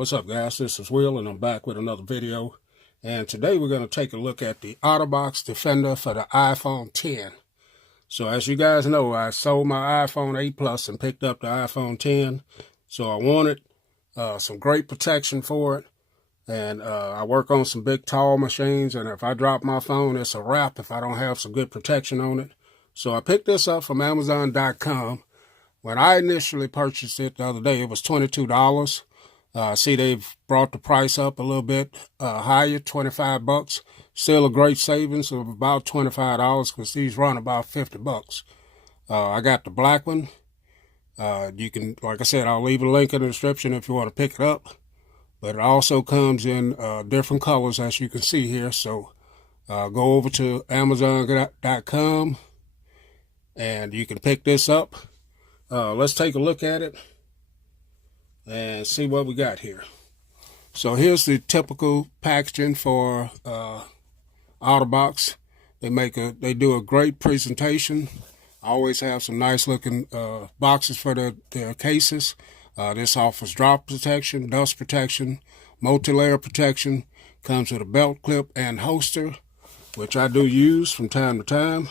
What's up, guys? This is Will, and I'm back with another video. And today we're going to take a look at the Otterbox Defender for the iPhone 10. So as you guys know, I sold my iPhone 8 Plus and picked up the iPhone 10. So I wanted some great protection for it. And I work on some big, tall machines. And if I drop my phone, it's a wrap if I don't have some good protection on it. So I picked this up from Amazon.com. When I initially purchased it the other day, it was $22. I see they've brought the price up a little bit higher, $25. Still a great savings of about $25 because these run about $50. I got the black one. You can, like I said, I'll leave a link in the description if you want to pick it up. But it also comes in different colors, as you can see here. So go over to Amazon.com and you can pick this up. Let's take a look at it and see what we got here. So here's the typical packaging for Otterbox. They do a great presentation. Always have some nice looking boxes for their cases. This offers drop protection, dust protection, multi-layer protection. Comes with a belt clip and holster, which I do use from time to time.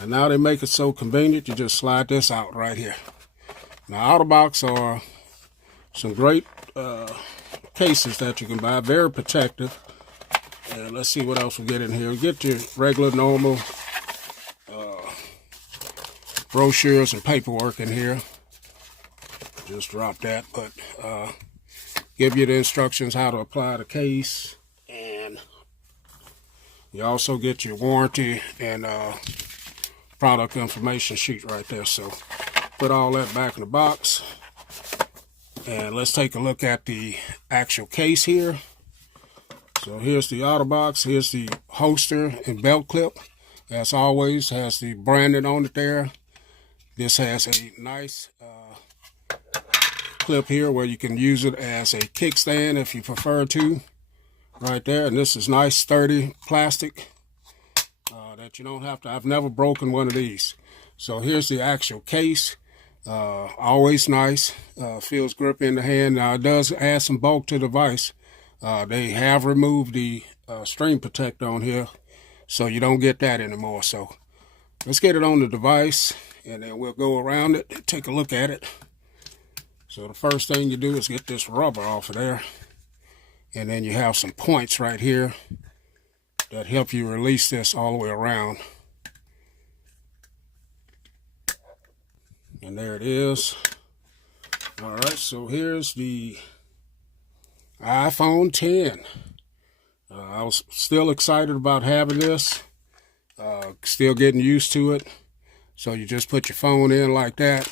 And now they make it so convenient, you just slide this out right here. Now, Otterbox are some great cases that you can buy, very protective. And let's see what else we get in here. We get your regular, normal brochures and paperwork in here. Just drop that, but give you the instructions how to apply the case. And you also get your warranty and product information sheet right there. So put all that back in the box. And let's take a look at the actual case here. So here's the Otterbox. Here's the holster and belt clip. As always, has the branding on it there. This has a nice clip here where you can use it as a kickstand if you prefer to. Right there. And this is nice, sturdy plastic that you don't have to. I've never broken one of these. So here's the actual case. Always nice. Feels grippy in the hand. Now it does add some bulk to the device. They have removed the screen protector on here, so you don't get that anymore. So let's get it on the device, and then we'll go around it and take a look at it. So the first thing you do is get this rubber off of there, and then you have some points right here that help you release this all the way around. And there it is. All right, so here's the iPhone 10. I was still excited about having this. Still getting used to it. So you just put your phone in like that.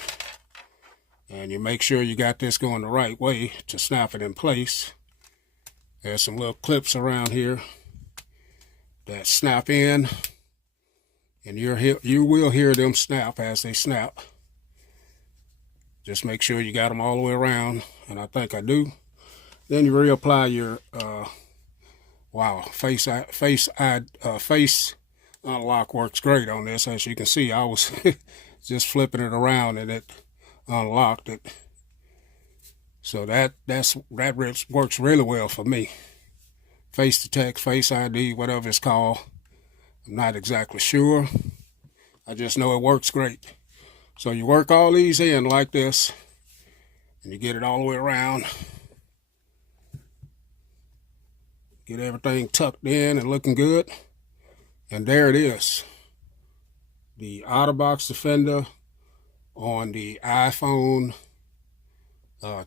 And you make sure you got this going the right way to snap it in place. There's some little clips around here that snap in. And you will hear them snap as they snap. Just make sure you got them all the way around, and I think I do. Then you reapply your face unlock works great on this. As you can see, I was just flipping it around and it unlocked it. So that works really well for me. Face detect, face ID, whatever it's called. I'm not exactly sure. I just know it works great. So you work all these in like this, and you get it all the way around. Get everything tucked in and looking good. And there it is. The Otterbox Defender on the iPhone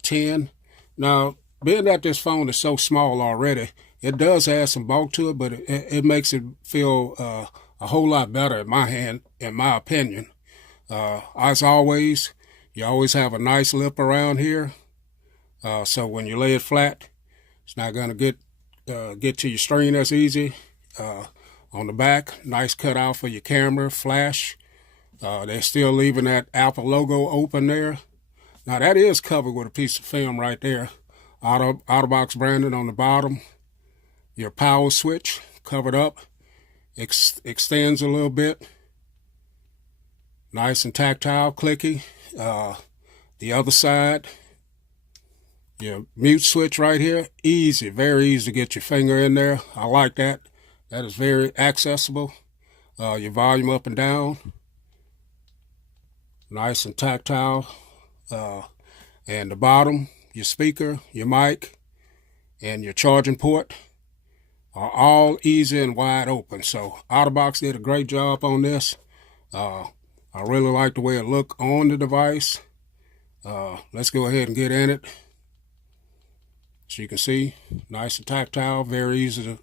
10. Now, being that this phone is so small already, it does add some bulk to it, but it makes it feel a whole lot better in my hand, in my opinion. As always, you always have a nice lip around here. So when you lay it flat, it's not going to get to your screen as easy. On the back, nice cutout for your camera, flash. They're still leaving that Apple logo open there. Now that is covered with a piece of film right there. Otterbox branded on the bottom. Your power switch covered up. Extends a little bit. Nice and tactile, clicky. The other side, Your mute switch right here, easy, very easy to get your finger in there. I like that. That is very accessible. Your volume up and down, nice and tactile. And the bottom, your speaker, your mic, and your charging port are all easy and wide open. So Otterbox did a great job on this. I really like the way it looked on the device. Let's go ahead and get in it. So you can see, nice and tactile, very easy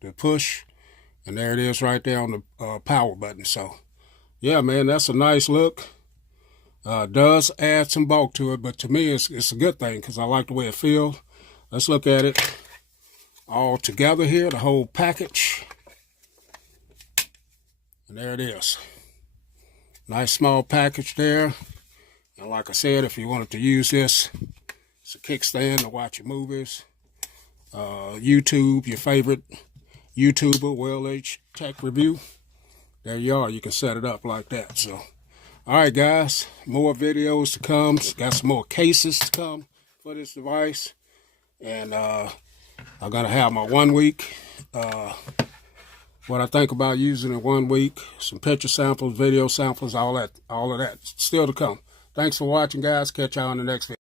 to push. And there it is right there on the power button. So, yeah, man, that's a nice look. Does add some bulk to it, but to me, it's a good thing because I like the way it feels. Let's look at it all together here, the whole package. And there it is. Nice small package there. And like I said, if you wanted to use this, it's a kickstand to watch your movies, YouTube, your favorite YouTuber, Will H Tech Review. There you are. You can set it up like that. So, all right, guys, more videos to come. Got some more cases to come for this device. And I'm going to have my 1 week, what I think about using it 1 week, some picture samples, video samples, all of that still to come. Thanks for watching, guys. Catch y'all in the next video.